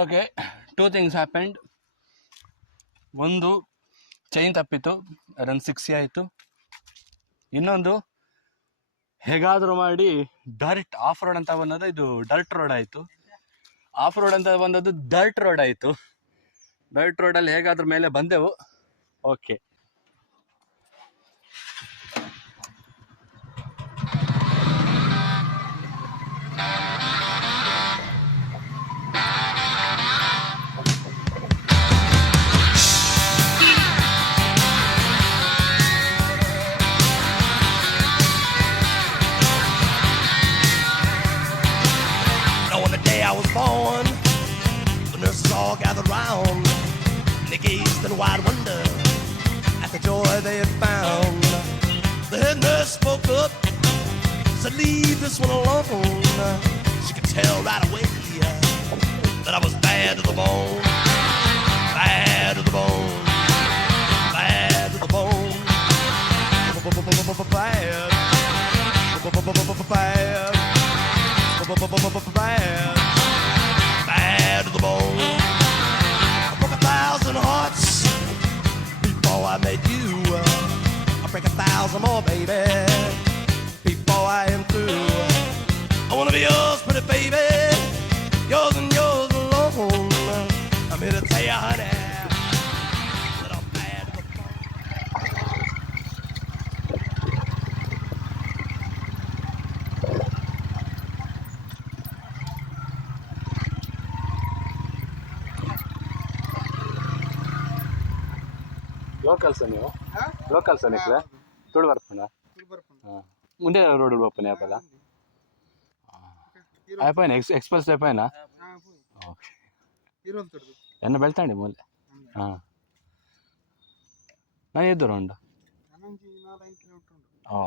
Okay, two things happened. ಒಂದು, chain ತಪ್ಪಿತು, run 60 ಆಯಿತು. ಇನ್ನೊಂದು, ಹೇಗಾದರೂ ಮಾಡಿ ಡರ್ಟ್ ಆಫ್ ರೋಡ್ ಅಂತ ಬಂದದ್ದು ಇದು ಡರ್ಟ್ ರೋಡ್ ಆಯಿತು. ಆಫ್ ರೋಡ್ ಅಂತ ಬಂದದ್ದು ಡರ್ಟ್ ರೋಡ್ ಆಯಿತು. ಡರ್ಟ್ ರೋಡಲ್ಲಿ ಹೇಗಾದ್ರೂ ಮೇಲೆ ಬಂದೆವು. Okay, I was born, the nurses all gathered round, and they gazed in wide wonder at the joy they had found. The head nurse spoke up, said, "Leave this one alone." She could tell right away that I was bad to the bone, bad to the bone, bad to the bone, bad, bad. Bad to the bone. I broke 1,000 hearts before I met you. I'll break 1,000 more, baby, before I am through. I wanna be yours, pretty baby, yours and yours alone. I'm here to tell you, honey, that I'm bad to the bone. ಲೋಕಲ್ಸ ನೀವು? ಲೋಕಲ್ಸ ನಿಕ್ಲೆ ತುಳು ಬರ್ಪುಂಡ? ಮುಂದೆ road open ಆಪಲ್ಲ అయిపోయినా express అయిపోయినా okay ఎన్న వెళ్తాండి మూలే ನಾನು ಎದ್ದರು ಉಂಡ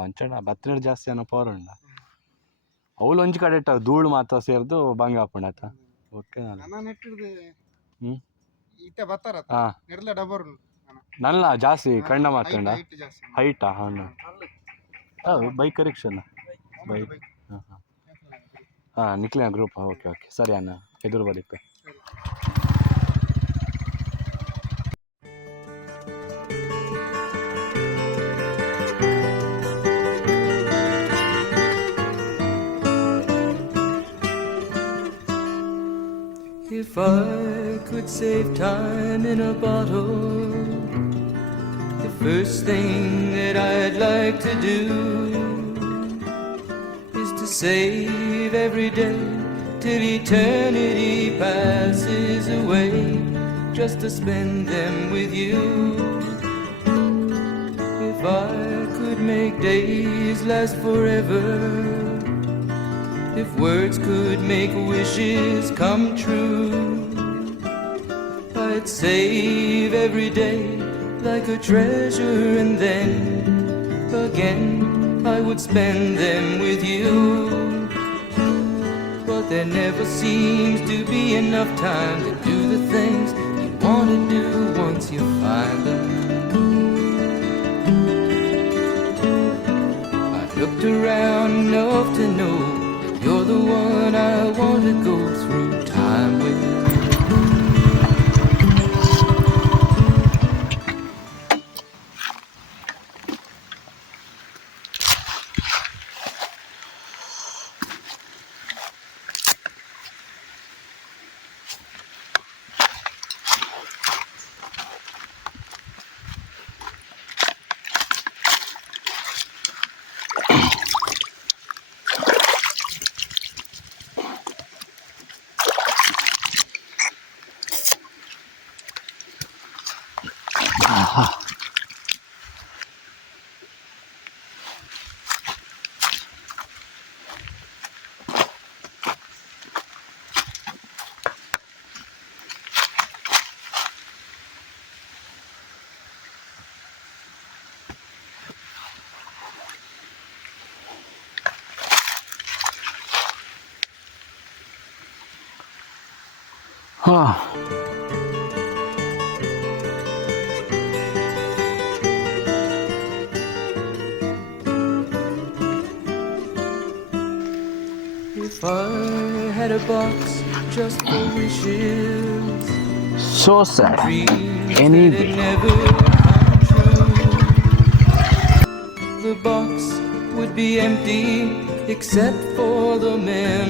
ಅಂಚಡ ಬತ್ತಿನ ಜಾಸ್ತಿ ಅನ್ನೋ ಪವರ್ ಉಂಡ ಅವಳು ಒಂಜಿ ಕಡೆ ಇಟ್ಟ ಧೂಳು ಮಾತ್ರ ಸೇರ್ದು ಭಂಗ ಹಾಕೊಂಡ ಆತ ಓಕೆ ನಲ್ಲ ಜಾಸ್ತಿ ಕಣ್ಣ ಮಾತಂಡ ಹೈಟಾ ಬೈಕ್ ಕರೆಕ್ಷನ್ ಬೈಕ್ ನಿಕ್ಲಿನ ಗ್ರೂಪ್ ಓಕೆ ಓಕೆ ಸರಿ ಅಣ್ಣ ಎದುರು ಬದಿಪ್ಪೆ If I could save time in a bottle, the first thing that I'd like to do is to save every day till eternity passes away, just to spend them with you. If I could make days last forever, if words could make wishes come true, I'd save every day like a treasure, and then again I would spend them with you. But there never seems to be enough time to do the things you want to do once you find them. I've looked around enough to know you're the one I want to go through time with. If I had a box just for wishes, So sad. dreams Anyway. that had never come true. The box would be empty except for the memory